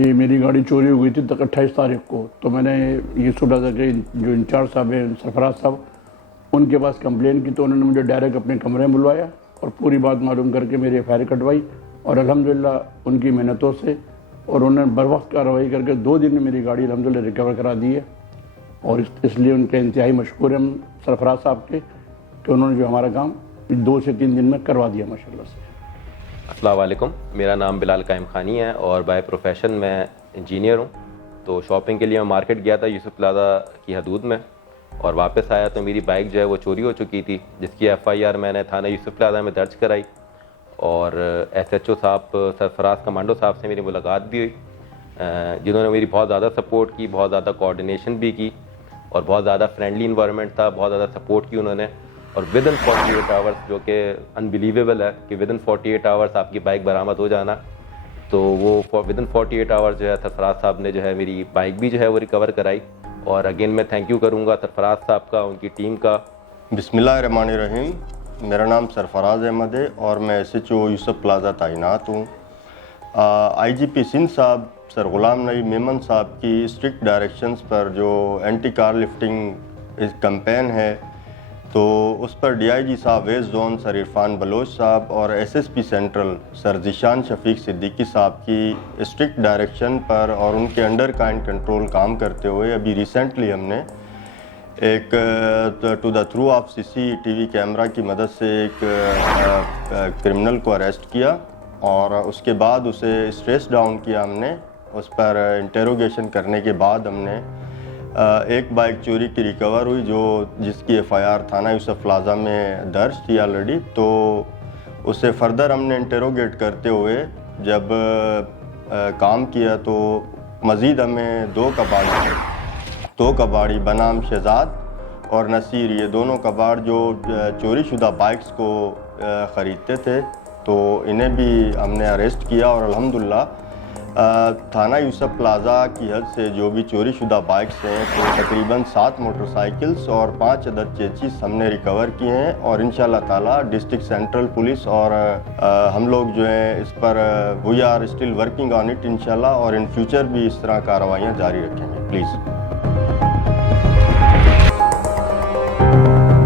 یہ میری گاڑی چوری ہو گئی تھی 28 تاریخ کو، تو میں نے یوسف پلازا کے جو انچارج صاحب ہیں سرفراز صاحب، ان کے پاس کمپلین کی، تو انہوں نے مجھے ڈائریکٹ اپنے کمرے میں بلوایا اور پوری بات معلوم کر کے میری ایف آئی آر کٹوائی، اور الحمدللہ ان کی محنتوں سے اور انہوں نے بروقت کارروائی کر کے 2 دن میں میری گاڑی الحمدللہ ریکور کرا دی ہے، اور اس لیے ان کے انتہائی مشکور ہیں ہم سرفراز صاحب کے کہ انہوں نے جو ہمارا کام 2 سے 3 دن میں کروا دیا ماشاءاللہ سے۔ السلام علیکم، میرا نام بلال قائم خانی ہے اور بائی پروفیشن میں انجینئر ہوں۔ تو شاپنگ کے لیے میں مارکیٹ گیا تھا یوسف پلازا کی حدود میں، اور واپس آیا تو میری بائک جو ہے وہ چوری ہو چکی تھی، جس کی ایف آئی آر میں نے تھانہ یوسف پلازا میں درج کرائی، اور ایس ایچ او صاحب سرفراز کمانڈو صاحب سے میری ملاقات بھی ہوئی، جنہوں نے میری بہت زیادہ سپورٹ کی، بہت زیادہ کوآرڈینیشن بھی کی، اور بہت زیادہ فرینڈلی انوائرمنٹ تھا، بہت زیادہ سپورٹ کی انہوں نے، اور ود ان 48 آورس، جو کہ انبلیویبل ہے کہ ود ان 48 آورس آپ کی بائک برآمد ہو جانا، تو وہ ود ان 48 آورس جو ہے سرفراز صاحب نے جو ہے میری بائک بھی جو ہے وہ ریکور کرائی، اور اگین میں تھینک یو کروں گا سرفراز صاحب کا، ان کی ٹیم کا۔ بسم اللہ الرحمن الرحیم، میرا نام سرفراز احمد ہے اور میں ایس ایچ او یوسف پلازا تعینات ہوں۔ آئی جی پی سندھ صاحب سر غلام نبی میمن صاحب کی اسٹرکٹ ڈائریکشنز پر جو اینٹی کار لفٹنگ کمپین ہے، تو اس پر ڈی آئی جی صاحب ویسٹ زون سر عرفان بلوچ صاحب اور ایس ایس پی سینٹرل سر ذیشان شفیق صدیقی صاحب کی اسٹرکٹ ڈائریکشن پر اور ان کے انڈر کائنڈ کنٹرول کام کرتے ہوئے ابھی ریسنٹلی ہم نے ایک ٹو دا تھرو آف C C T V camera کی مدد سے ایک کرمنل کو اریسٹ کیا، اور اس کے بعد اسے اسٹریس ڈاؤن کیا ہم نے۔ اس پر انٹیروگیشن کرنے کے بعد ہم نے ایک بائک چوری کی ریکور ہوئی، جس کی ایف آئی آر تھانہ یوسف پلازا میں درج تھی آلریڈی، تو اسے فردر ہم نے انٹیروگیٹ کرتے ہوئے جب کام کیا تو مزید ہمیں 2 کباڑی بنام شہزاد اور نصیر، یہ دونوں کباڑ جو چوری شدہ بائکس کو خریدتے تھے، تو انہیں بھی ہم نے اریسٹ کیا، اور الحمدللہ تھانہ یوسف پلازا کی حد سے جو بھی چوری شدہ بائکس ہیں، تو تقریباً 7 موٹر سائیکلز اور 5 عدد چیسز ہم نے ریکور کیے ہیں، اور انشاءاللہ تعالیٰ ڈسٹرکٹ سینٹرل پولیس اور ہم لوگ جو ہیں اس پر we are still working on it انشاءاللہ، اور ان فیوچر بھی اس طرح کارروائیاں جاری رکھیں گے پلیز۔